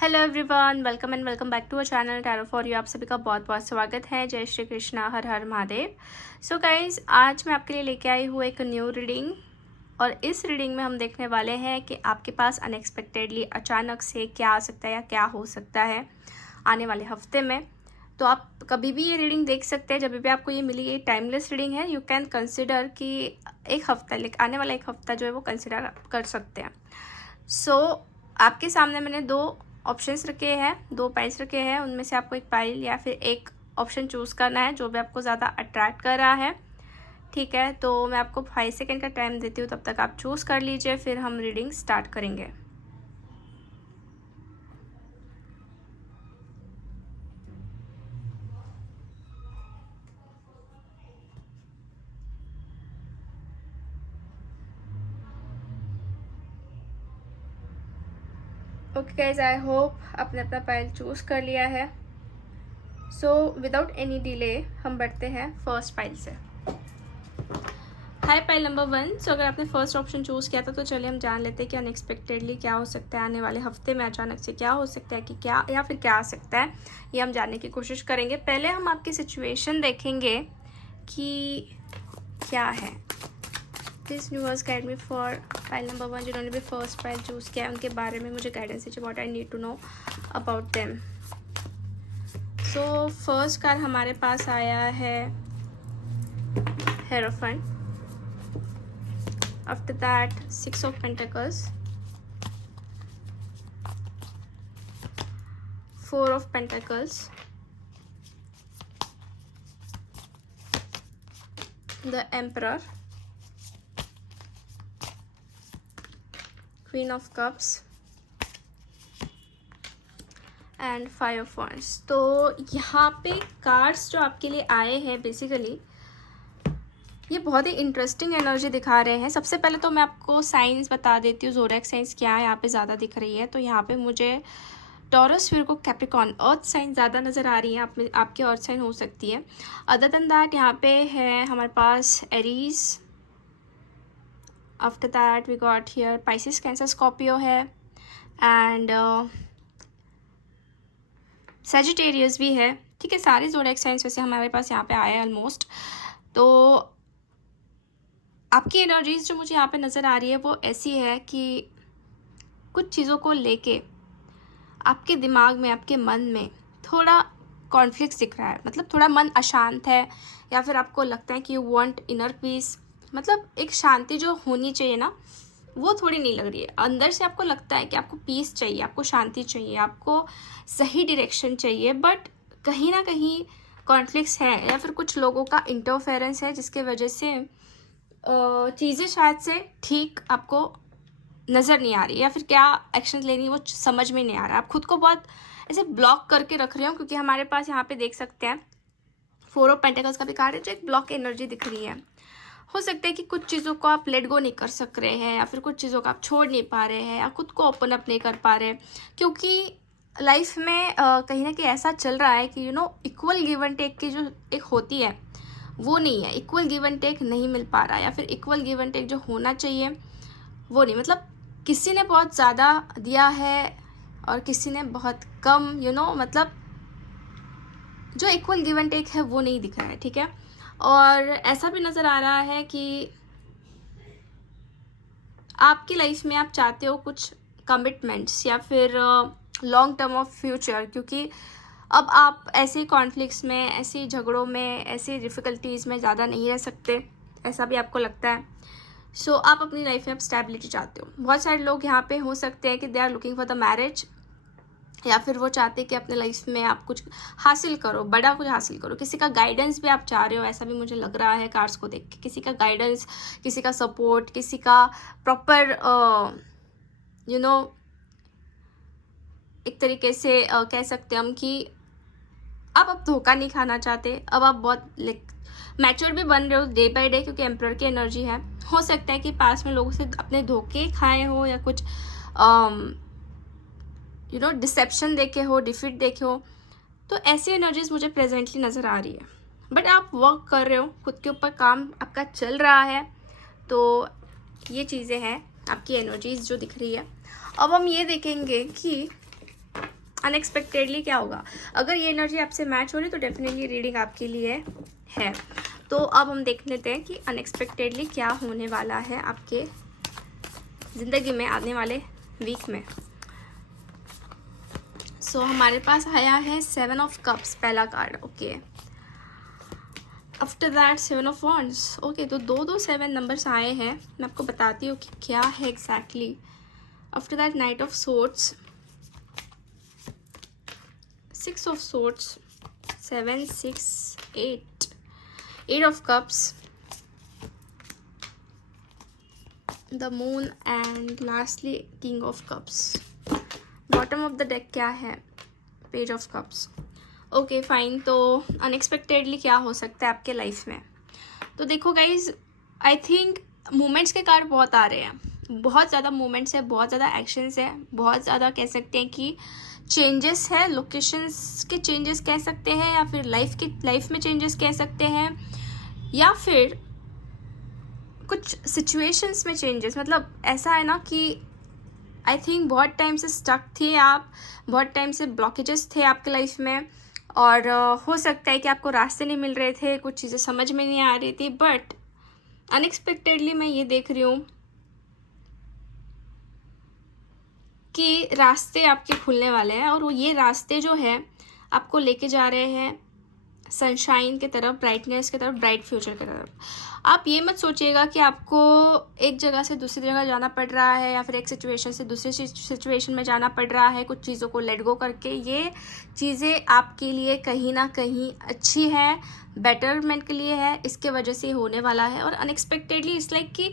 Hello everyone, welcome and welcome back to our channel tarot for you. आप सभी का बहुत बहुत स्वागत है। जय श्री कृष्णा, हर हर महादेव। सो गाइज, आज मैं आपके लिए लेके आई हूँ एक न्यू रीडिंग, और इस रीडिंग में हम देखने वाले हैं कि आपके पास अनएक्सपेक्टेडली अचानक से क्या आ सकता है या क्या हो सकता है आने वाले हफ्ते में। तो आप कभी भी ये रीडिंग देख सकते हैं, जब भी आपको ये मिली। ये टाइमलेस रीडिंग है। यू कैन कंसिडर कि एक हफ्ता, आने वाला एक हफ्ता जो है वो कंसिडर कर सकते हैं। सो आपके सामने मैंने दो ऑप्शंस रखे हैं, दो पाइल्स रखे हैं। उनमें से आपको एक पाइल या फिर एक ऑप्शन चूज़ करना है जो भी आपको ज़्यादा अट्रैक्ट कर रहा है। ठीक है, तो मैं आपको 5 सेकेंड का टाइम देती हूँ, तब तक आप चूज़ कर लीजिए, फिर हम रीडिंग स्टार्ट करेंगे। ओके गाइज, आई होप आपने अपना पाइल चूज़ कर लिया है। सो विदाउट एनी डिले हम बढ़ते हैं फर्स्ट पाइल से। हाय पाइल नंबर 1। सो अगर आपने फर्स्ट ऑप्शन चूज़ किया था तो चलिए हम जान लेते हैं कि अनएक्सपेक्टेडली क्या हो सकता है आने वाले हफ्ते में। अचानक से क्या हो सकता है, कि क्या या फिर क्या आ सकता है, ये हम जानने की कोशिश करेंगे। पहले हम आपकी सिचुएशन देखेंगे कि क्या है। This universe guide me for pile number 1। जिन्होंने भी फर्स्ट पाइल चूज़ किया है उनके बारे में मुझे गाइडेंस दीजिए। What I need to know about them. So first card हमारे पास आया है hierophant. After that, 6 of Pentacles, 4 of Pentacles, the Emperor, Queen of Cups and 5 of Wands। तो यहाँ पे कार्ड्स जो आपके लिए आए हैं बेसिकली ये बहुत ही इंटरेस्टिंग एनर्जी दिखा रहे हैं। सबसे पहले तो मैं आपको साइंस बता देती हूँ, ज़ोडिएक साइंस क्या है यहाँ पे ज़्यादा दिख रही है। तो यहाँ पे मुझे Taurus, Virgo, Capricorn, earth sign ज़्यादा नज़र आ रही है। आप में आपकी अर्थ साइन हो सकती है। अदर देन दैट यहाँ पे है हमारे पास Aries. After that we got here Pisces, Cancer, Scorpio है, एंड सजिटेरियस भी है। ठीक है, सारे ज़ोडिएक साइंस वैसे हमारे पास यहाँ पे आए हैं ऑलमोस्ट। तो आपकी एनर्जीज जो मुझे यहाँ पे नज़र आ रही है वो ऐसी है कि कुछ चीज़ों को लेके आपके दिमाग में, आपके मन में थोड़ा कॉन्फ्लिक्ट दिख रहा है। मतलब थोड़ा मन अशांत है, या फिर आपको लगता है कि यू वांट इनर पीस। मतलब एक शांति जो होनी चाहिए ना, वो थोड़ी नहीं लग रही है। अंदर से आपको लगता है कि आपको पीस चाहिए, आपको शांति चाहिए, आपको सही डायरेक्शन चाहिए, बट कहीं ना कहीं कॉन्फ्लिक्ट्स है, या फिर कुछ लोगों का इंटरफेरेंस है जिसके वजह से चीज़ें शायद से ठीक आपको नज़र नहीं आ रही, या फिर क्या एक्शन लेनी वो समझ में नहीं आ रहा। आप खुद को बहुत ऐसे ब्लॉक करके रख रहे हो, क्योंकि हमारे पास यहाँ पे देख सकते हैं 4 ऑफ पेंटिकल्स का भी कार्ड है, जो एक ब्लॉक एनर्जी दिख रही है। हो सकता है कि कुछ चीज़ों को आप लेट गो नहीं कर सक रहे हैं, या फिर कुछ चीज़ों को आप छोड़ नहीं पा रहे हैं, या खुद को ओपन अप नहीं कर पा रहे, क्योंकि लाइफ में कहीं ना कहीं ऐसा चल रहा है कि इक्वल गिव एंड टेक की जो एक होती है वो नहीं है। इक्वल गिव एंड टेक नहीं मिल पा रहा, या फिर इक्वल गिव एंड टेक जो होना चाहिए वो नहीं। मतलब किसी ने बहुत ज़्यादा दिया है और किसी ने बहुत कम, मतलब जो इक्वल गिव एंड टेक है वो नहीं दिख रहा है। ठीक है, और ऐसा भी नज़र आ रहा है कि आपकी लाइफ में आप चाहते हो कुछ कमिटमेंट्स, या फिर लॉन्ग टर्म ऑफ फ्यूचर, क्योंकि अब आप ऐसे कॉन्फ्लिक्ट्स में, ऐसे झगड़ों में, ऐसी डिफ़िकल्टीज़ में ज़्यादा नहीं रह सकते, ऐसा भी आपको लगता है। सो आप अपनी लाइफ में आप स्टेबिलिटी चाहते हो। बहुत सारे लोग यहाँ पे हो सकते हैं कि they are looking for the marriage, या फिर वो चाहते हैं कि अपने लाइफ में आप कुछ हासिल करो, बड़ा कुछ हासिल करो। किसी का गाइडेंस भी आप चाह रहे हो, ऐसा भी मुझे लग रहा है कार्ड्स को देख के। किसी का गाइडेंस, किसी का सपोर्ट, किसी का प्रॉपर एक तरीके से कह सकते हैं हम कि अब धोखा नहीं खाना चाहते। अब आप बहुत मैच्योर भी बन रहे हो डे बाय डे, क्योंकि एम्परर की एनर्जी है। हो सकता है कि पास में लोगों से अपने धोखे खाए हो, या कुछ डिसेप्शन देखे हो, डिफीट देखे हो। तो ऐसी एनर्जीज मुझे प्रेजेंटली नज़र आ रही है। बट आप वर्क कर रहे हो, खुद के ऊपर काम आपका चल रहा है। तो ये चीज़ें हैं आपकी एनर्जीज जो दिख रही है। अब हम ये देखेंगे कि अनएक्सपेक्टेडली क्या होगा। अगर ये एनर्जी आपसे मैच हो रही है तो डेफिनेटली रीडिंग आपके लिए है। तो अब हम देख लेते हैं कि अनएक्सपेक्टेडली क्या होने वाला है आपके ज़िंदगी में आने वाले वीक में। सो हमारे पास आया है 7 ऑफ कप्स पहला card. Okay, after that 7 of wands. Okay, तो 2 नंबर्स आए हैं। मैं आपको बताती हूँ कि क्या है exactly. After that night of swords, 6 of swords, 7, 6, 8 of cups, the moon and lastly king of cups. Bottom of the deck क्या है, page of cups. Okay fine, तो अनएक्सपेक्टेडली क्या हो सकता है आपके लाइफ में। तो देखो गाइज, आई थिंक मोमेंट्स के कार्ड बहुत आ रहे हैं, बहुत ज़्यादा मोमेंट्स है, बहुत ज़्यादा एक्शंस है, बहुत ज़्यादा कह सकते हैं कि चेंजेस है, लोकेशंस के चेंजेस कह सकते हैं, या फिर लाइफ में चेंजेस कह सकते हैं, या फिर कुछ सिचुएशंस में चेंजेस। मतलब ऐसा है ना कि आई थिंक बहुत टाइम से स्टक थे आप, बहुत टाइम से ब्लॉकेजेस थे आपके लाइफ में, और हो सकता है कि आपको रास्ते नहीं मिल रहे थे, कुछ चीज़ें समझ में नहीं आ रही थी, बट अनएक्सपेक्टेडली मैं ये देख रही हूँ कि रास्ते आपके खुलने वाले हैं, और वो ये रास्ते जो है आपको लेके जा रहे हैं सनशाइन की तरफ, ब्राइटनेस की तरफ, ब्राइट फ्यूचर की तरफ। आप ये मत सोचिएगा कि आपको एक जगह से दूसरी जगह जाना पड़ रहा है, या फिर एक सिचुएशन से दूसरी सिचुएशन में जाना पड़ रहा है कुछ चीज़ों को लेट गो करके। ये चीज़ें आपके लिए कहीं ना कहीं अच्छी है, बेटरमेंट के लिए है, इसके वजह से होने वाला है। और अनएक्सपेक्टेडली इट्स लाइक कि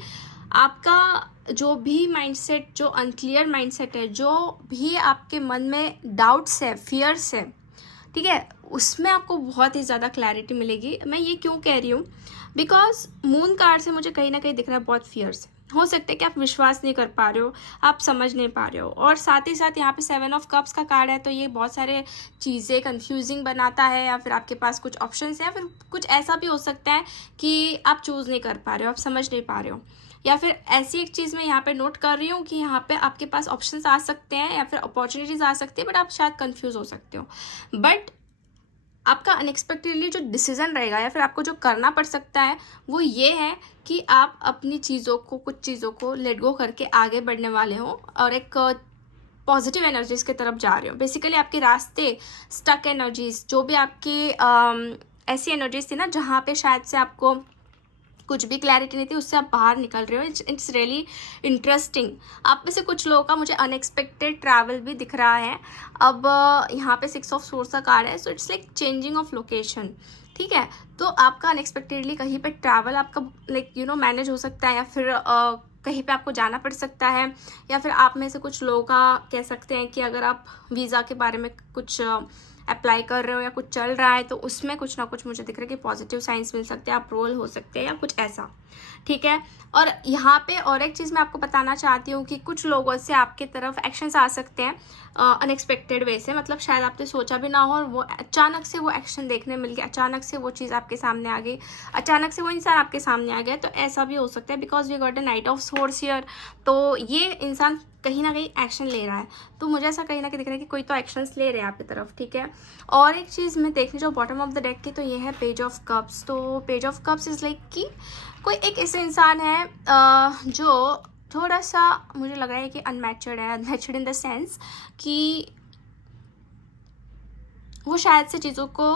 आपका जो भी माइंडसेट, जो अनक्लियर माइंडसेट है, जो भी आपके मन में डाउट्स है, फियर्स है, ठीक है, उसमें आपको बहुत ही ज़्यादा क्लैरिटी मिलेगी। मैं ये क्यों कह रही हूँ, बिकॉज मून कार्ड से मुझे कहीं ना कहीं दिख रहा है बहुत फियर्स। हो सकता है कि आप विश्वास नहीं कर पा रहे हो, आप समझ नहीं पा रहे हो, और साथ ही साथ यहाँ पे 7 ऑफ कप्स का कार्ड है, तो ये बहुत सारे चीज़ें कंफ्यूजिंग बनाता है, या फिर आपके पास कुछ ऑप्शंस हैं, या फिर कुछ ऐसा भी हो सकता है कि आप चूज़ नहीं कर पा रहे हो, आप समझ नहीं पा रहे हो, या फिर ऐसी एक चीज़ मैं यहाँ पे नोट कर रही हूँ कि यहाँ पे आपके पास ऑप्शंस आ सकते हैं, या फिर अपॉर्चुनिटीज़ आ सकती है, बट आप शायद कंफ्यूज हो सकते हो। बट आपका अनएक्सपेक्टेडली जो डिसीज़न रहेगा, या फिर आपको जो करना पड़ सकता है, वो ये है कि आप अपनी चीज़ों को, कुछ चीज़ों को लेट गो करके आगे बढ़ने वाले हो, और एक पॉजिटिव एनर्जीज की तरफ जा रहे हो। बेसिकली आपके रास्ते, स्टक एनर्जीज, जो भी आपकी ऐसी एनर्जीज थी ना जहाँ पे शायद से आपको कुछ भी क्लैरिटी नहीं थी, उससे आप बाहर निकल रहे हो। It's really interesting. आप में से कुछ लोगों का मुझे अनएक्सपेक्टेड ट्रैवल भी दिख रहा है। अब यहाँ पे 6 ऑफ सोर्स का कार्ड है, so it's like changing of location, ठीक है। तो आपका अनएक्सपेक्टेडली कहीं पे ट्रैवल आपका लाइक मैनेज हो सकता है, या फिर कहीं पे आपको जाना पड़ सकता है, या फिर आप में से कुछ लोगों का कह सकते हैं कि अगर आप वीज़ा के बारे में कुछ अप्लाई कर रहे हो या कुछ चल रहा है, तो उसमें कुछ ना कुछ मुझे दिख रहा है कि पॉजिटिव साइंस मिल सकते हैं, अप्रूवल हो सकते हैं, या कुछ ऐसा, ठीक है। और यहाँ पे और एक चीज़ मैं आपको बताना चाहती हूँ कि कुछ लोगों से आपके तरफ एक्शंस आ सकते हैं अनएक्सपेक्टेड वे से। मतलब शायद आपने सोचा भी ना हो, और वो अचानक से वो एक्शन देखने मिल गया, अचानक से वो चीज़ आपके सामने आ गई, अचानक से वो इंसान आपके सामने आ गया। तो ऐसा भी हो सकता है, because we got a knight of swords here. तो ये इंसान कहीं ना कहीं एक्शन ले रहा है, तो मुझे ऐसा कहीं ना कहीं दिख रहा है कि कोई तो एक्शंस ले रहे हैं आपकी तरफ, ठीक है। और एक चीज़ मैं देखने जो बॉटम ऑफ द डेक की, तो ये है पेज ऑफ कप्स। तो page of cups is like कि कोई एक ऐसा इंसान है जो थोड़ा सा मुझे लग रहा है कि अनमैच्योर्ड है, अनमैच्योर्ड इन द सेंस कि वो शायद से चीज़ों को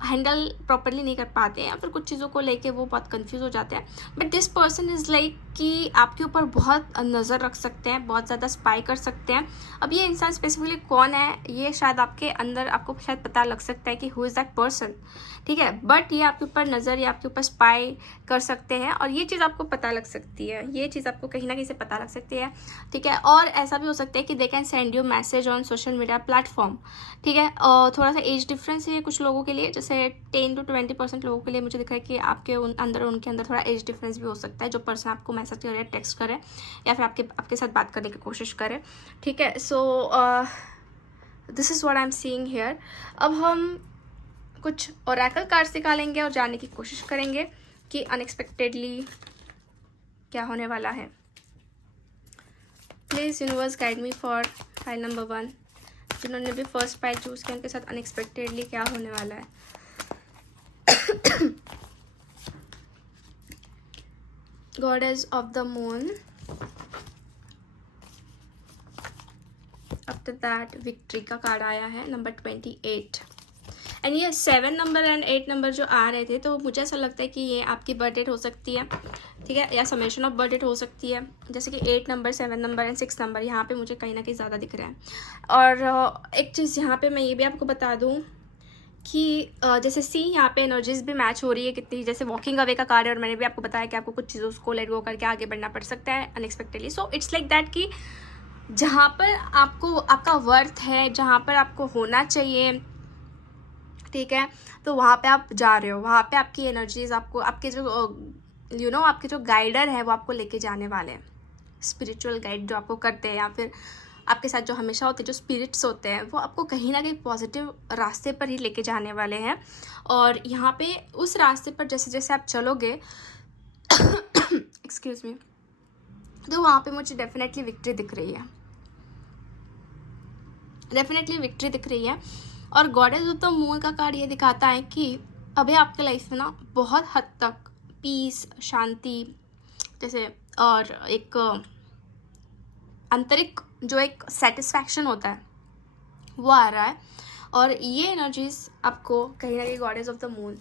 हैंडल प्रॉपरली नहीं कर पाते हैं, या फिर कुछ चीज़ों को लेके वो बहुत कंफ्यूज हो जाते हैं। But this person is like कि आपके ऊपर बहुत नज़र रख सकते हैं, बहुत ज़्यादा स्पाई कर सकते हैं। अब ये इंसान स्पेसिफिकली कौन है, ये शायद आपके अंदर आपको शायद पता लग सकता है कि हु इज़ दैट पर्सन, ठीक है। बट ये आपके ऊपर नज़र या आपके ऊपर स्पाई कर सकते हैं, और ये चीज़ आपको पता लग सकती है, ये चीज़ आपको कहीं ना कहीं से पता लग सकती है, ठीक है। और ऐसा भी हो सकता है कि they can send you message on social media platform, ठीक है। और थोड़ा सा एज डिफरेंस है कुछ लोगों के लिए, जैसे 10 to 20% लोगों के लिए मुझे दिखा है कि आपके उनके अंदर थोड़ा एज डिफरेंस भी हो सकता है, जो पर्सन आपको मैसेज करे, टेक्स्ट करे, या फिर आपके साथ बात करने की कोशिश करे, ठीक है। So this is what I am seeing here. अब हम कुछ ओरेकल कार्ड्स निकालेंगे और जानने की कोशिश करेंगे कि अनएक्सपेक्टेडली क्या होने वाला है। Please universe guide me for file number 1, जिन्होंने भी फर्स्ट पाइल चूज़ किया उनके साथ अनएक्सपेक्टेडली क्या होने वाला है। Goddess of the moon, after that victory का कार्ड आया है नंबर 28। एंड ये 7 नंबर एंड 8 नंबर जो आ रहे थे, तो मुझे ऐसा लगता है कि ये आपकी बर्थ डेट हो सकती है, ठीक है, या समेशन ऑफ बर्थ डेट हो सकती है। जैसे कि 8 नंबर, 7 नंबर एंड 6 नंबर यहाँ पे मुझे कहीं ना कहीं ज़्यादा दिख रहा है। और एक चीज़ यहाँ पे मैं ये भी आपको बता दूँ कि जैसे सी यहाँ पे एनर्जीज भी मैच हो रही है कितनी, जैसे वॉकिंग अवे का कार्ड है, और मैंने भी आपको बताया कि आपको कुछ चीज़ों को लेट गो करके आगे बढ़ना पड़ सकता है unexpectedly. So it's like that कि जहाँ पर आपको आपका वर्थ है, जहाँ पर आपको होना चाहिए, ठीक है, तो वहाँ पे आप जा रहे हो, वहाँ पे आपकी एनर्जीज आपको, आपके जो आपके जो गाइडर है वो आपको लेके जाने वाले हैं। स्पिरिचुअल गाइड जो आपको करते हैं, या फिर आपके साथ जो हमेशा होते हैं, जो स्पिरिट्स होते हैं, वो आपको कहीं ना कहीं पॉजिटिव रास्ते पर ही लेके जाने वाले हैं। और यहाँ पे उस रास्ते पर जैसे जैसे आप चलोगे एक्सक्यूज मी, तो वहाँ पे मुझे डेफिनेटली विक्ट्री दिख रही है, डेफिनेटली विक्ट्री दिख रही है। और गॉडेस ऑफ द मून का कार्ड ये दिखाता है कि अभी आपके लाइफ में ना बहुत हद तक पीस, शांति जैसे, और एक आंतरिक जो एक सेटिस्फैक्शन होता है वो आ रहा है। और ये एनर्जीज आपको कहीं ना कहीं गॉडेस ऑफ द मून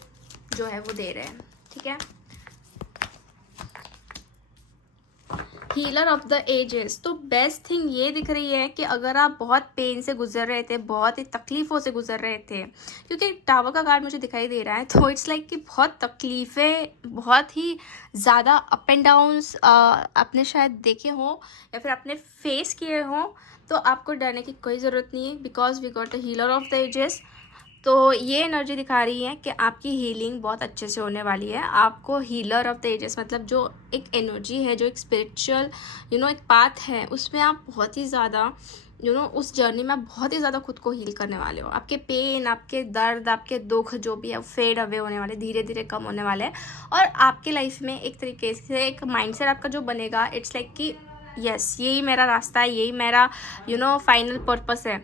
जो है वो दे रहे हैं, ठीक है। हीलर ऑफ द एजेस, तो बेस्ट थिंग ये दिख रही है कि अगर आप बहुत पेन से गुजर रहे थे, बहुत ही तकलीफ़ों से गुजर रहे थे, क्योंकि टावर का कार्ड मुझे दिखाई दे रहा है, तो इट्स लाइक कि बहुत तकलीफ़ें, बहुत ही ज़्यादा अप एंड डाउन्स आपने शायद देखे हों या फिर आपने फेस किए हों, तो आपको डरने की कोई ज़रूरत नहीं है, because we got the healer of the ages. तो ये एनर्जी दिखा रही है कि आपकी हीलिंग बहुत अच्छे से होने वाली है। आपको हीलर ऑफ द एजेस मतलब जो एक एनर्जी है, जो एक स्पिरिचुअल एक पाथ है, उसमें आप बहुत ही ज़्यादा उस जर्नी में आप बहुत ही ज़्यादा खुद को हील करने वाले हो। आपके पेन, आपके दर्द, आपके दुख जो भी है फेड अवे होने वाले, धीरे धीरे कम होने वाले हैं। और आपके लाइफ में एक तरीके से एक माइंडसेट आपका जो बनेगा, इट्स लाइक कि यस, यही मेरा रास्ता है, यही मेरा फाइनल पर्पस है।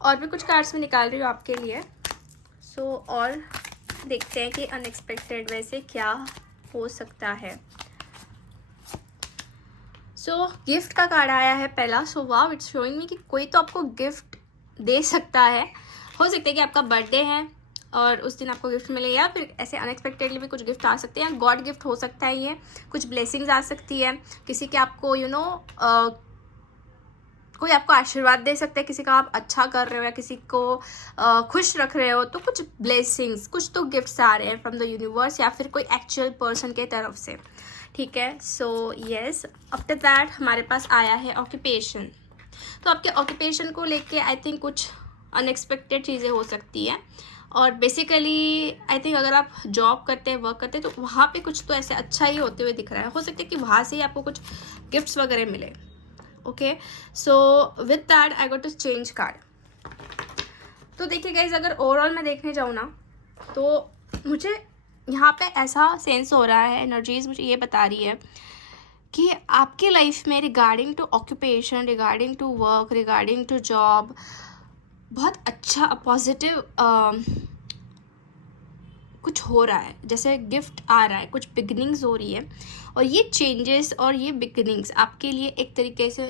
और भी कुछ कार्ड्स में निकाल रही हूँ आपके लिए। और देखते हैं कि अनएक्सपेक्टेड वैसे क्या हो सकता है। गिफ्ट का कार्ड आया है पहला। वाव, इट्स शोइंग मी कि कोई तो आपको गिफ्ट दे सकता है। हो सकता है कि आपका बर्थडे है और उस दिन आपको गिफ्ट मिले, या फिर ऐसे अनएक्सपेक्टेडली भी कुछ गिफ्ट आ सकते हैं। गॉड गिफ्ट हो सकता है, ये कुछ ब्लेसिंग्स आ सकती है, किसी के आपको कोई आपको आशीर्वाद दे सकता है, किसी का आप अच्छा कर रहे हो या किसी को खुश रख रहे हो, तो कुछ ब्लेसिंग्स, कुछ तो गिफ्ट्स आ रहे हैं फ्रॉम द यूनिवर्स, या फिर कोई एक्चुअल पर्सन के तरफ से, ठीक है। यस, आफ्टर दैट हमारे पास आया है ऑक्यूपेशन। तो आपके ऑक्यूपेशन को लेके आई थिंक कुछ अनएक्सपेक्टेड चीज़ें हो सकती है। और बेसिकली आई थिंक अगर आप जॉब करते हैं, वर्क करते हैं, तो वहाँ पे कुछ तो ऐसे अच्छा ही होते हुए दिख रहा है। हो सकता है कि वहाँ से ही आपको कुछ गिफ्ट्स वगैरह मिले। Okay, with that I got to change card. तो देखिए गाइज, अगर ओवरऑल मैं देखने जाऊँ ना, तो मुझे यहाँ पे ऐसा सेंस हो रहा है, एनर्जीज मुझे ये बता रही है कि आपके लाइफ में regarding to occupation, regarding to work, regarding to job बहुत अच्छा पॉजिटिव कुछ हो रहा है। जैसे गिफ्ट आ रहा है, कुछ बिगिनिंग्स हो रही है, और ये चेंजेस और ये बिगिनिंग्स आपके लिए एक तरीके से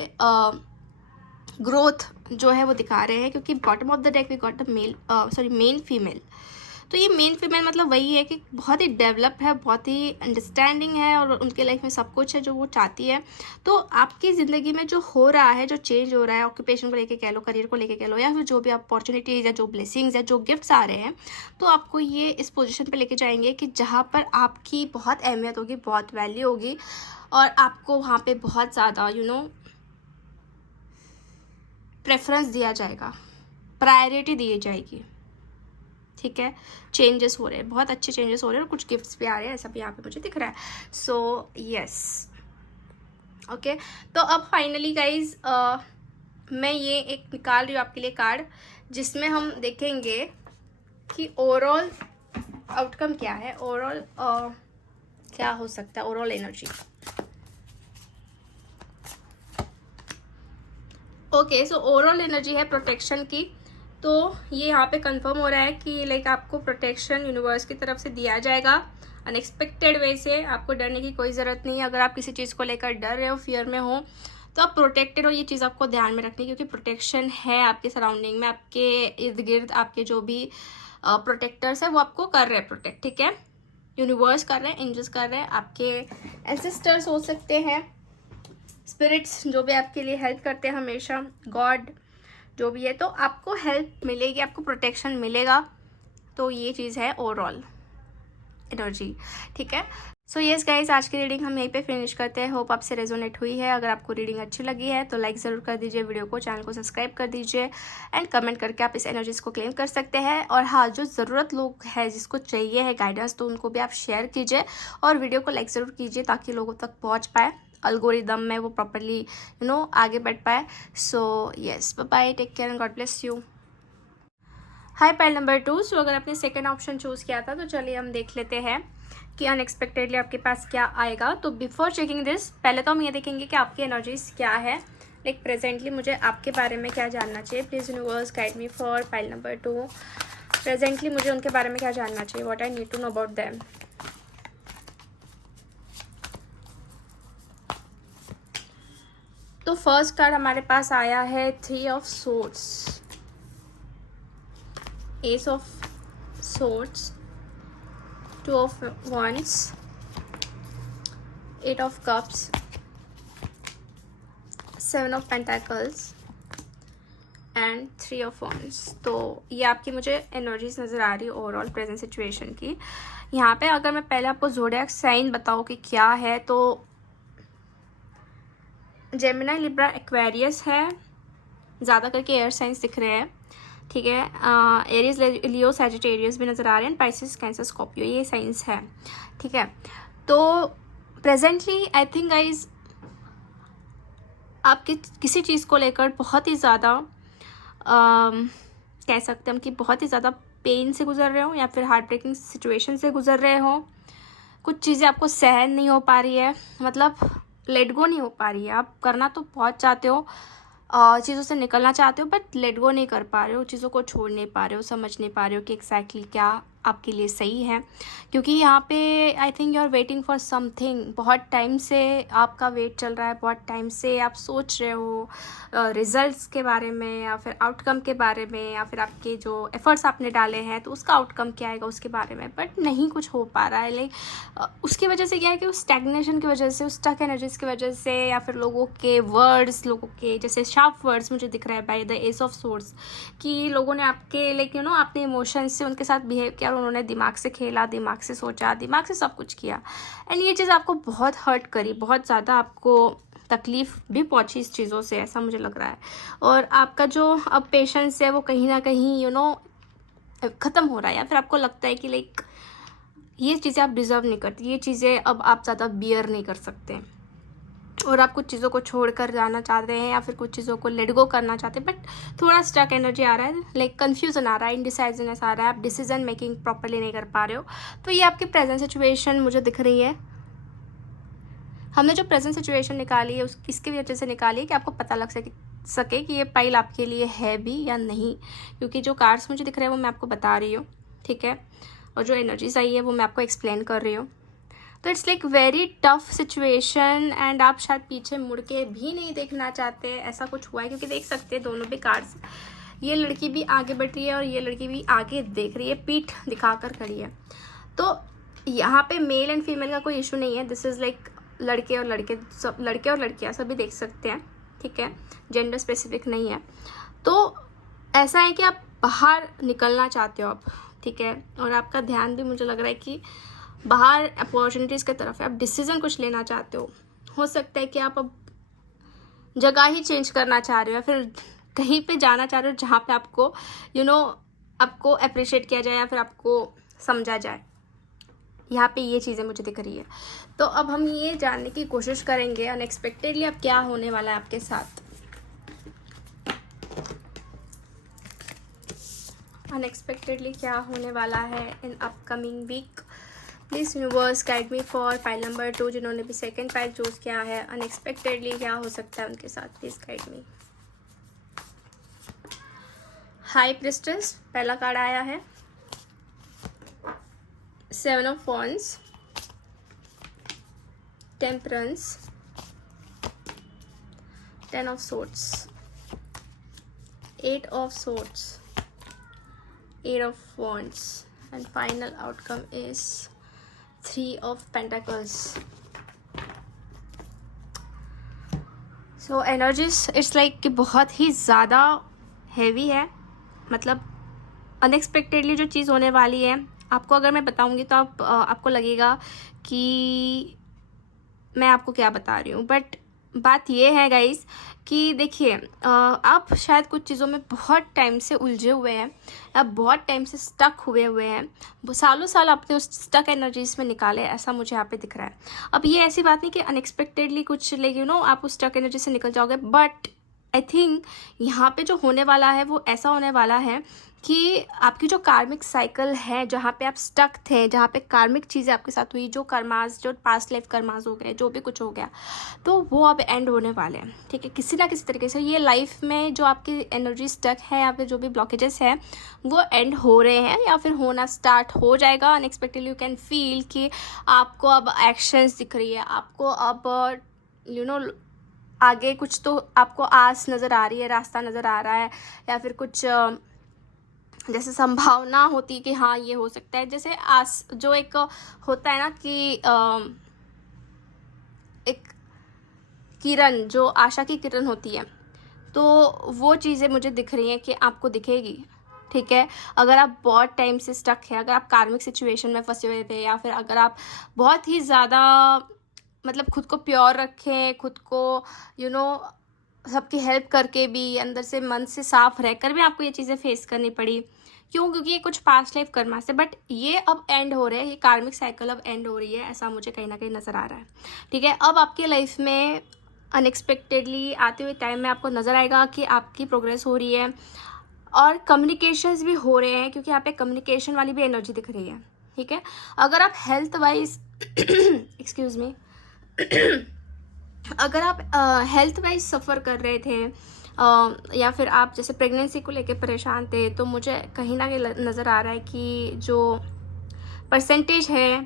ग्रोथ जो है वो दिखा रहे हैं। क्योंकि bottom of the deck we got the main female. तो ये मेन फीमेल मतलब वही है कि बहुत ही डेवलप है, बहुत ही अंडरस्टैंडिंग है, और उनके लाइफ में सब कुछ है जो वो चाहती है। तो आपकी ज़िंदगी में जो हो रहा है, जो चेंज हो रहा है, ऑक्यूपेशन को लेके कह लो, करियर को लेके कह लो, या फिर जो भी अपॉर्चुनिटीज़ है, जो ब्लेसिंग्स है, जो गिफ्ट्स आ रहे हैं, तो आपको ये इस पोजीशन पे लेके जाएंगे कि जहाँ पर आपकी बहुत अहमियत होगी, बहुत वैल्यू होगी, और आपको वहाँ पे बहुत ज़्यादा प्रेफरेंस दिया जाएगा, प्रायोरिटी दी जाएगी, ठीक है। चेंजेस हो रहे हैं, बहुत अच्छे चेंजेस हो रहे हैं, और कुछ गिफ्ट्स भी आ रहे हैं, ऐसा भी यहाँ पे मुझे दिख रहा है। Yes, okay. तो अब फाइनली गाइज मैं ये एक निकाल रही हूँ आपके लिए कार्ड, जिसमें हम देखेंगे कि ओवरऑल आउटकम क्या है, ओवरऑल क्या हो सकता है, overall energy. Okay, overall energy है प्रोटेक्शन की, तो ये यहाँ पे कंफर्म हो रहा है कि लाइक आपको प्रोटेक्शन यूनिवर्स की तरफ से दिया जाएगा अनएक्सपेक्टेड वे से। आपको डरने की कोई ज़रूरत नहीं है। अगर आप किसी चीज़ को लेकर डर रहे हो, फियर में हो, तो आप प्रोटेक्टेड हो। ये चीज़ आपको ध्यान में रखनी है, क्योंकि प्रोटेक्शन है आपके सराउंडिंग में, आपके इर्द गिर्द आपके जो भी प्रोटेक्टर्स है वो आपको कर रहे हैं प्रोटेक्ट, ठीक है। यूनिवर्स कर रहे हैं, एंजल्स कर रहे हैं, आपके एंसेस्टर्स हो सकते हैं, स्पिरिट्स जो भी आपके लिए हेल्प करते हैं हमेशा, गॉड जो भी है, तो आपको हेल्प मिलेगी, आपको प्रोटेक्शन मिलेगा। तो ये चीज़ है ओवरऑल एनर्जी, ठीक है। सो यस गाइज, आज की रीडिंग हम यहीं पे फिनिश करते हैं। होप आपसे रेजोनेट हुई है। अगर आपको रीडिंग अच्छी लगी है तो लाइक ज़रूर कर दीजिए वीडियो को, चैनल को सब्सक्राइब कर दीजिए एंड कमेंट करके आप इस एनर्जीज को क्लेम कर सकते हैं। और हाँ, जो ज़रूरत लोग हैं, जिसको चाहिए है गाइडेंस, तो उनको भी आप शेयर कीजिए और वीडियो को लाइक ज़रूर कीजिए, ताकि लोगों तक पहुँच पाए, एल्गोरिदम में वो प्रॉपरली आगे बढ़ पाए। So yes, bye bye, take care and God bless you. Hi pile number 2। सो अगर आपने सेकेंड ऑप्शन चूज़ किया था, तो चलिए हम देख लेते हैं कि अनएक्सपेक्टेडली आपके पास क्या आएगा। तो बिफोर चेकिंग दिस, पहले तो हम ये देखेंगे कि आपकी एनर्जीज क्या है, लाइक प्रेजेंटली मुझे आपके बारे में क्या जानना चाहिए। Please universe guide me for pile number 2। Presently मुझे उनके बारे में क्या जानना चाहिए, what I need to know about them. तो फर्स्ट कार्ड हमारे पास आया है 3 of swords, ace of swords, 2 of wands, 8 of cups, 7 of pentacles and 3 of wands। तो ये आपकी मुझे एनर्जीज नज़र आ रही है ओवरऑल प्रेजेंट सिचुएशन की। यहाँ पे अगर मैं पहले आपको ज़ोडिएक साइन बताऊँ कि क्या है, तो जेमिनी, लिब्रा, एक्वेरियस है, ज़्यादा करके एयर साइंस दिख रहे हैं, ठीक है। एरीज, लियो, सैजिटेरियस भी नज़र आ रहे हैं, पाइसेस, कैंसर, स्कॉर्पियो, ये साइंस है, ठीक है। तो प्रेजेंटली आई थिंक गाइज आप किसी चीज़ को लेकर बहुत ही ज़्यादा कह सकते हैं कि बहुत ही ज़्यादा पेन से गुजर रहे हो, या फिर हार्ट ब्रेकिंग सिचुएशन से गुजर रहे हो। कुछ चीज़ें आपको सहन नहीं हो पा रही है, मतलब लेट गो नहीं हो पा रही है। आप करना तो बहुत चाहते हो, चीज़ों से निकलना चाहते हो, बट लेट गो नहीं कर पा रहे हो, चीज़ों को छोड़ नहीं पा रहे हो, समझ नहीं पा रहे हो कि एक्जैक्टली क्या आपके लिए सही है। क्योंकि यहाँ पे I think you are waiting for something. बहुत टाइम से आपका वेट चल रहा है, बहुत टाइम से आप सोच रहे हो रिजल्ट्स के बारे में, या फिर आउटकम के बारे में, या फिर आपके जो एफर्ट्स आपने डाले हैं तो उसका आउटकम क्या आएगा उसके बारे में, बट नहीं कुछ हो पा रहा है। लाइक उसकी वजह से क्या है कि उस स्टैग्नेशन की वजह से, उस स्टक एनर्जीज की वजह से, या फिर लोगों के वर्ड्स, लोगों के जैसे शार्प वर्ड्स मुझे दिख रहा है by the S of swords, कि लोगों ने आपके लाइक अपने इमोशंस से उनके साथ बिहेव किया, उन्होंने दिमाग से खेला, दिमाग से सोचा, दिमाग से सब कुछ किया, एंड ये चीज़ आपको बहुत हर्ट करी, बहुत ज़्यादा आपको तकलीफ भी पहुंची इस चीज़ों से, ऐसा मुझे लग रहा है। और आपका जो अब पेशेंस है वो कहीं ना कहीं ख़त्म हो रहा है, या फिर आपको लगता है कि लाइक ये चीज़ें आप डिज़र्व नहीं करती, ये चीज़ें अब आप ज़्यादा बियर नहीं कर सकते, और आप कुछ चीज़ों को छोड़ कर जाना चाहते हैं, या फिर कुछ चीज़ों को लेट गो करना चाहते हैं, बट थोड़ा स्टक एनर्जी आ रहा है, लाइक कन्फ्यूज़न आ रहा है, इनडिसाइजनेस आ रहा है, आप डिसीजन मेकिंग प्रॉपरली नहीं कर पा रहे हो। तो ये आपकी प्रेजेंट सिचुएशन मुझे दिख रही है। हमने जो प्रेजेंट सिचुएशन निकाली है इसकी वजह से निकाली है कि आपको पता लग सके कि ये पाइल आपके लिए है भी या नहीं, क्योंकि जो कार्ड्स मुझे दिख रहे हैं वो मैं आपको बता रही हूँ, ठीक है, और जो एनर्जीज आई है वो मैं आपको एक्सप्लेन कर रही हूँ। तो it's like very tough situation, and आप शायद पीछे मुड़ के भी नहीं देखना चाहते, ऐसा कुछ हुआ है, क्योंकि देख सकते हैं दोनों भी कार्ड्स, ये लड़की भी आगे बढ़ रही है और ये लड़की भी आगे देख रही है, पीठ दिखाकर खड़ी है। तो यहाँ पे मेल एंड फीमेल का कोई इशू नहीं है, दिस इज़ लाइक लड़के और लड़कियाँ सभी देख सकते हैं, ठीक है, जेंडर स्पेसिफिक नहीं है। तो ऐसा है कि आप बाहर निकलना चाहते हो आप, ठीक है, और आपका ध्यान भी मुझे लग रहा है कि बाहर अपॉर्चुनिटीज़ की तरफ है, आप डिसीजन कुछ लेना चाहते हो सकता है कि आप अब जगह ही चेंज करना चाह रहे हो, या फिर कहीं पे जाना चाह रहे हो जहाँ पे आपको आपको अप्रिशिएट किया जाए, या फिर आपको समझा जाए। यहाँ पे ये चीज़ें मुझे दिख रही है। तो अब हम ये जानने की कोशिश करेंगे अनएक्सपेक्टेडली अब क्या होने वाला है आपके साथ। अनएक्सपेक्टेडली क्या होने वाला है in upcoming week. Please universe guide me for pile number 2, जिन्होंने भी सेकंड पाइल चूज़ किया है, अनएक्सपेक्टेडली क्या हो सकता है उनके साथ, please guide me. High priestess पहला कार्ड आया है, 7 of wands, temperance, 10 of swords, 8 of swords, 8 of wands, and final outcome is 3 of pentacles. So energies it's like कि बहुत ही ज़्यादा हैवी है, मतलब अनएक्सपेक्टेडली जो चीज़ होने वाली है आपको अगर मैं बताऊंगी तो आपको लगेगा कि मैं आपको क्या बता रही हूँ, बट बात ये है गाइस कि देखिए आप शायद कुछ चीज़ों में बहुत टाइम से उलझे हुए हैं, आप बहुत टाइम से स्टक हुए हैं, सालों साल आपने उस स्टक एनर्जीज में निकाले, ऐसा मुझे यहाँ पे दिख रहा है। अब ये ऐसी बात नहीं कि अनएक्सपेक्टेडली कुछ लेकिन आप उस स्टक एनर्जी से निकल जाओगे, बट आई थिंक यहाँ पे जो होने वाला है वो ऐसा होने वाला है कि आपकी जो कार्मिक साइकिल है, जहाँ पे आप स्टक थे, जहाँ पे कार्मिक चीज़ें आपके साथ हुई, जो कर्मास, जो पास्ट लाइफ कर्मास हो गए, जो भी कुछ हो गया, तो वो अब एंड होने वाले हैं। ठीक है, किसी ना किसी तरीके से ये लाइफ में जो आपकी एनर्जी स्टक है या फिर जो भी ब्लॉकेजेस है वो एंड हो रहे हैं या फिर होना स्टार्ट हो जाएगा। अनएक्सपेक्टेडली यू कैन फील कि आपको अब एक्शंस दिख रही है, आपको अब आगे कुछ तो आपको आस नज़र आ रही है, रास्ता नज़र आ रहा है, या फिर कुछ जैसे संभावना होती कि हाँ ये हो सकता है। जैसे आस जो एक होता है ना कि एक किरण, जो आशा की किरण होती है, तो वो चीज़ें मुझे दिख रही हैं कि आपको दिखेगी। ठीक है, अगर आप बहुत टाइम से स्टक है, अगर आप कार्मिक सिचुएशन में फंसे हुए थे, या फिर अगर आप बहुत ही ज़्यादा मतलब खुद को प्योर रखें, खुद को सबकी हेल्प करके भी, अंदर से मन से साफ रहकर भी आपको ये चीज़ें फेस करनी पड़ी, क्यों? क्योंकि ये कुछ पास्ट लाइफ कर्मा से, बट ये अब एंड हो रहे हैं, ये कार्मिक साइकिल अब एंड हो रही है, ऐसा मुझे कहीं ना कहीं नज़र आ रहा है। ठीक है, अब आपकी लाइफ में अनएक्सपेक्टेडली आते हुए टाइम में आपको नज़र आएगा कि आपकी प्रोग्रेस हो रही है और कम्युनिकेशंस भी हो रहे हैं, क्योंकि यहाँ पे कम्युनिकेशन वाली भी एनर्जी दिख रही है। ठीक है, अगर आप हेल्थ वाइज एक्सक्यूज़ मी अगर आप हेल्थ वाइज सफ़र कर रहे थे या फिर आप जैसे प्रेगनेंसी को लेके परेशान थे, तो मुझे कहीं ना कहीं नज़र आ रहा है कि जो परसेंटेज है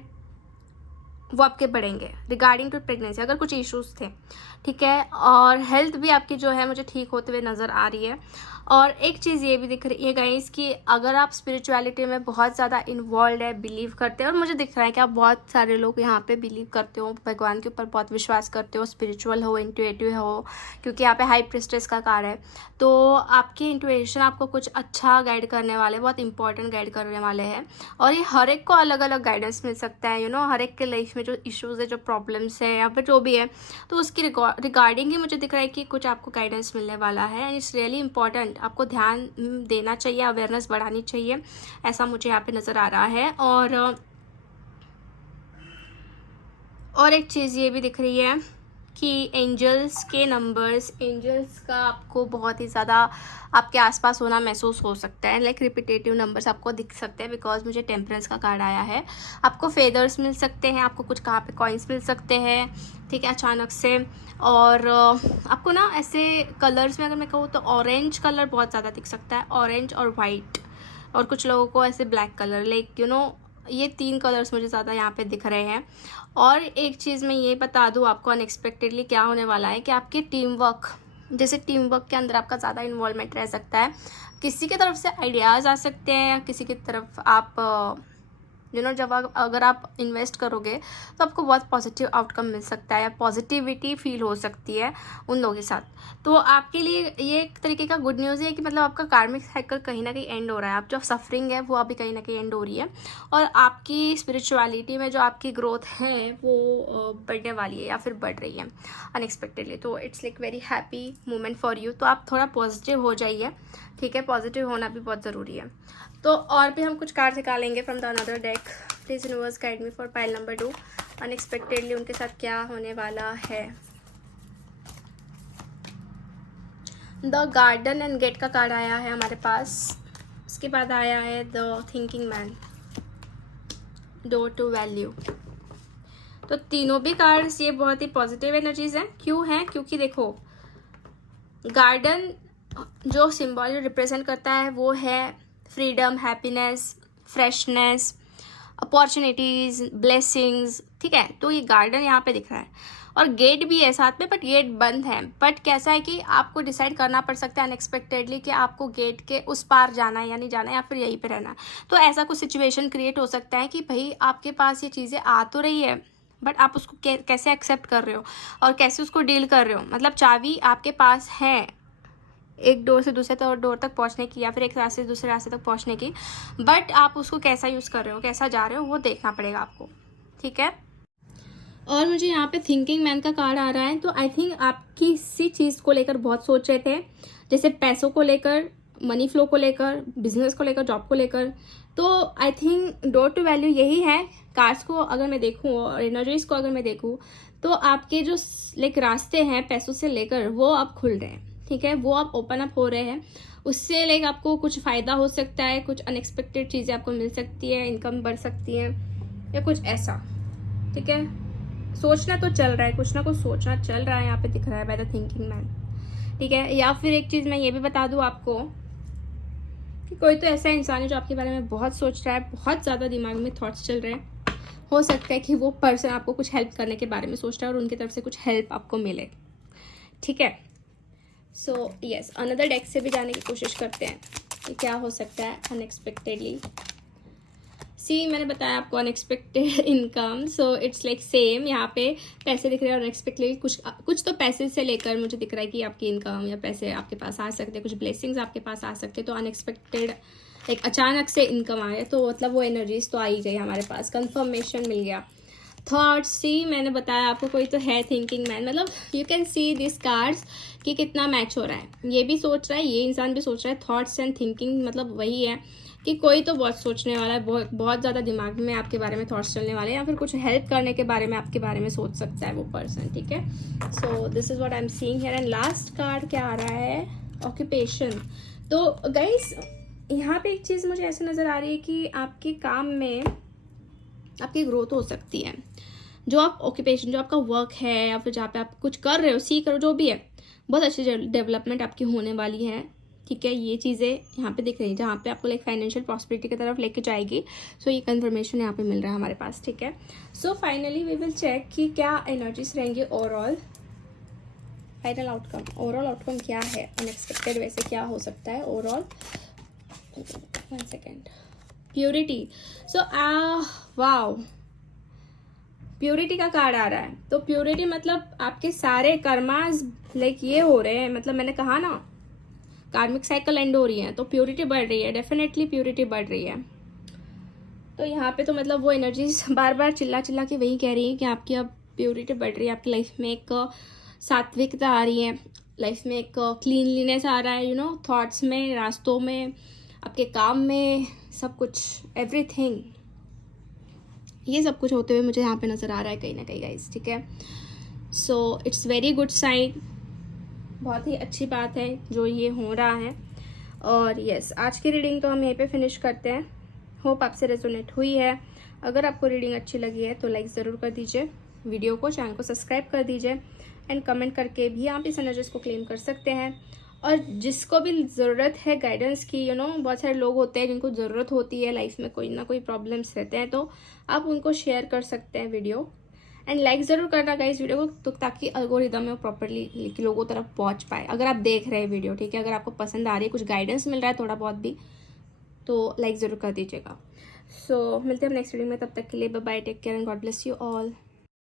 वो आपके बढ़ेंगे रिगार्डिंग टू प्रेगनेंसी, अगर कुछ इश्यूज थे। ठीक है, और हेल्थ भी आपकी जो है मुझे ठीक होते हुए नज़र आ रही है। और एक चीज़ ये भी दिख रही है गाइस कि अगर आप स्पिरिचुअलिटी में बहुत ज़्यादा इन्वॉल्व है, बिलीव करते हैं, और मुझे दिख रहा है कि आप बहुत सारे लोग यहाँ पे बिलीव करते हो, भगवान के ऊपर बहुत विश्वास करते हो, स्पिरिचुअल हो, इंट्यूटिव हो, क्योंकि यहाँ पे हाई प्रिस्टेस का कार्ड है, तो आपकी इंट्यूशन आपको कुछ अच्छा गाइड करने वाले, बहुत इंपॉर्टेंट गाइड करने वाले हैं। और ये हर एक को अलग अलग गाइडेंस मिल सकता है, हर एक के लाइफ में जो इश्यूज़ है, जो प्रॉब्लम्स है या फिर जो भी है, तो उसकी रिगार्डिंग ही मुझे दिख रहा है कि कुछ आपको गाइडेंस मिलने वाला है। एंड इट्स रियली इंपॉर्टेंट, आपको ध्यान देना चाहिए, अवेयरनेस बढ़ानी चाहिए, ऐसा मुझे यहाँ पे नज़र आ रहा है। और एक चीज़ ये भी दिख रही है कि एंजल्स के नंबर्स, एंजल्स का आपको बहुत ही ज़्यादा आपके आसपास होना महसूस हो सकता है, लाइक रिपीटेटिव नंबर्स आपको दिख सकते हैं, बिकॉज मुझे टेम्परेंस का कार्ड आया है। आपको फेदर्स मिल सकते हैं, आपको कुछ कहाँ पे कॉइन्स मिल सकते हैं, ठीक है, अचानक से। और आपको ना ऐसे कलर्स में अगर मैं कहूँ तो ऑरेंज कलर बहुत ज़्यादा दिख सकता है, ऑरेंज और वाइट, और कुछ लोगों को ऐसे ब्लैक कलर, लाइक ये 3 कलर्स मुझे ज़्यादा यहाँ पे दिख रहे हैं। और एक चीज़ मैं ये बता दूँ आपको अनएक्सपेक्टेडली क्या होने वाला है कि आपके टीम वर्क, जैसे टीम वर्क के अंदर आपका ज़्यादा इन्वॉल्वमेंट रह सकता है, किसी की तरफ से आइडियाज़ आ सकते हैं, या किसी की तरफ आप जब अगर आप इन्वेस्ट करोगे तो आपको बहुत पॉजिटिव आउटकम मिल सकता है, या पॉजिटिविटी फील हो सकती है उन लोगों के साथ। तो आपके लिए ये एक तरीके का गुड न्यूज़ है कि मतलब आपका कार्मिक साइकिल कहीं ना कहीं एंड हो रहा है, आप जो सफरिंग है वो अभी कहीं ना कहीं एंड हो रही है, और आपकी स्पिरिचुअलिटी में जो आपकी ग्रोथ है वो बढ़ने वाली है या फिर बढ़ रही है अनएक्सपेक्टेडली। तो it's like very happy moment for you. तो आप थोड़ा पॉजिटिव हो जाइए, ठीक है, पॉजिटिव होना भी बहुत ज़रूरी है। तो और भी हम कुछ कार्ड निकालेंगे from the another deck. Please universe guide me for pile number 2, unexpectedly उनके साथ क्या होने वाला है। द गार्डन एंड गेट का कार्ड आया है हमारे पास, उसके बाद आया है the thinking man, door to value. तो तीनों भी कार्ड्स ये बहुत ही पॉजिटिव एनर्जीज हैं। क्यों हैं? क्योंकि देखो गार्डन जो सिंबल रिप्रेजेंट करता है वो है freedom, happiness, freshness, opportunities, blessings, ठीक है। तो ये गार्डन यहाँ पे दिख रहा है और गेट भी है साथ में, बट गेट बंद है। बट कैसा है कि आपको डिसाइड करना पड़ सकता है अनएक्सपेक्टेडली कि आपको गेट के उस पार जाना है या नहीं जाना है, या फिर यहीं पे रहना है। तो ऐसा कुछ सिचुएशन क्रिएट हो सकता है कि भाई आपके पास ये चीज़ें आ तो रही है, बट आप उसको कैसे एक्सेप्ट कर रहे हो और कैसे उसको डील कर रहे हो। मतलब चाबी आपके पास है एक डोर से दूसरे डोर तक पहुंचने की, या फिर एक रास्ते से दूसरे रास्ते तक पहुंचने की, बट आप उसको कैसा यूज़ कर रहे हो, कैसा जा रहे हो, वो देखना पड़ेगा आपको, ठीक है। और मुझे यहाँ पे थिंकिंग मैन का कार्ड आ रहा है, तो आई थिंक आप किसी चीज़ को लेकर बहुत सोच रहे थे, जैसे पैसों को लेकर, मनी फ्लो को लेकर, बिजनेस को लेकर, जॉब को लेकर। तो I think door to value यही है। कार्ड्स को अगर मैं देखूँ और एनर्जीज को अगर मैं देखूँ, तो आपके जो लाइक रास्ते हैं पैसों से लेकर, वो अब खुल रहे हैं, ठीक है। वो आप ओपन अप हो रहे हैं, उससे लाइक आपको कुछ फ़ायदा हो सकता है, कुछ अनएक्सपेक्टेड चीज़ें आपको मिल सकती है, इनकम बढ़ सकती है या कुछ ऐसा, ठीक है। सोचना तो चल रहा है, कुछ ना कुछ सोचना चल रहा है, यहाँ पे दिख रहा है बाय द थिंकिंग मैन, ठीक है। या फिर एक चीज़ मैं ये भी बता दूँ आपको कि कोई तो ऐसा इंसान है जो आपके बारे में बहुत सोच रहा है, बहुत ज़्यादा दिमाग में थॉट्स चल रहे हैं। हो सकता है कि वो पर्सन आपको कुछ हेल्प करने के बारे में सोच रहा है और उनकी तरफ से कुछ हेल्प आपको मिले, ठीक है। सो यस, अनदर डेक से भी जाने की कोशिश करते हैं कि क्या हो सकता है अनएक्सपेक्टेडली। सी, मैंने बताया आपको unexpected income, so it's like same. यहाँ पे पैसे दिख रहे हैं अनएक्सपेक्टेडली, कुछ तो पैसे से लेकर मुझे दिख रहा है कि आपकी इनकम या पैसे आपके पास आ सकते हैं, कुछ ब्लेसिंग्स आपके पास आ सकते हैं। तो अनएक्सपेक्टेड एक अचानक से इनकम आ गया, तो मतलब वो एनर्जीज तो आ ही गई हमारे पास, कंफर्मेशन मिल गया। थॉट्स, सी मैंने बताया आपको कोई तो है थिंकिंग मैन, मतलब you can see this cards कि कितना मैच हो रहा है। ये भी सोच रहा है, ये इंसान भी सोच रहा है। थॉट्स एंड थिंकिंग मतलब वही है कि कोई तो बहुत सोचने वाला है, बहुत ज़्यादा दिमाग में आपके बारे में थॉट्स चलने वाले हैं, या फिर कुछ हेल्प करने के बारे में आपके बारे में सोच सकता है वो पर्सन, ठीक है। So this is what I am seeing here. And last card क्या आ रहा है, ऑक्यूपेशन। तो गाइस यहाँ पे एक चीज़ मुझे ऐसे नज़र आ रही है कि आपके काम में आपकी ग्रोथ हो सकती है। जो आप ऑक्यूपेशन, जो आपका वर्क है, या फिर जहाँ पे आप कुछ कर रहे हो, सीख रहे हो, जो भी है, बहुत अच्छी डेवलपमेंट आपकी होने वाली है, ठीक है। ये चीज़ें यहाँ पे दिख रही हैं जहाँ पे आपको लाइक फाइनेंशियल प्रॉस्पेरिटी की तरफ लेके जाएगी। सो ये कंफर्मेशन यहाँ पे मिल रहा है हमारे पास, ठीक है। So finally we will check कि क्या एनर्जीज रहेंगी overall, final outcome, overall outcome क्या है अनएक्सपेक्टेड, वैसे क्या हो सकता है overall. 1 second, purity. So wow, purity का कार्ड आ रहा है। तो प्योरिटी मतलब आपके सारे कर्मास लाइक ये हो रहे हैं, मतलब मैंने कहा ना कार्मिक साइकिल एंड हो रही है, तो प्योरिटी बढ़ रही है, डेफिनेटली प्योरिटी बढ़ रही है। तो यहाँ पे तो मतलब वो एनर्जीज बार बार चिल्ला चिल्ला के वही कह रही है कि आपकी अब प्योरिटी बढ़ रही है, आपकी लाइफ में एक सात्विकता आ रही है, लाइफ में एक क्लीनलीनेस आ रहा है, यू नो, थॉट्स में, रास्तों में, आपके काम में, सब कुछ, एवरीथिंग, ये सब कुछ होते हुए मुझे यहाँ पे नज़र आ रहा है कहीं ना कहीं गाइस, ठीक है। So it's very good sign, बहुत ही अच्छी बात है जो ये हो रहा है। और यस, आज की रीडिंग तो हम यहीं पे फिनिश करते हैं। होप आपसे रेजोनेट हुई है। अगर आपको रीडिंग अच्छी लगी है तो लाइक ज़रूर कर दीजिए वीडियो को, चैनल को सब्सक्राइब कर दीजिए, एंड कमेंट करके भी आप इस एनर्जीज को क्लेम कर सकते हैं। और जिसको भी ज़रूरत है गाइडेंस की, यू नो, बहुत सारे लोग होते हैं जिनको ज़रूरत होती है, लाइफ में कोई ना कोई प्रॉब्लम्स रहते हैं, तो आप उनको शेयर कर सकते हैं वीडियो, एंड लाइक ज़रूर करना गाइस वीडियो को, तो ताकि एल्गोरिदम में वो प्रॉपरली लोगों तक पहुंच पाए। अगर आप देख रहे हैं वीडियो, ठीक है, अगर आपको पसंद आ रही है, कुछ गाइडेंस मिल रहा है थोड़ा बहुत भी, तो लाइक ज़रूर कर दीजिएगा। सो मिलते हैं नेक्स्ट वीडियो में, तब तक के लिए bye bye, take care and God bless you all.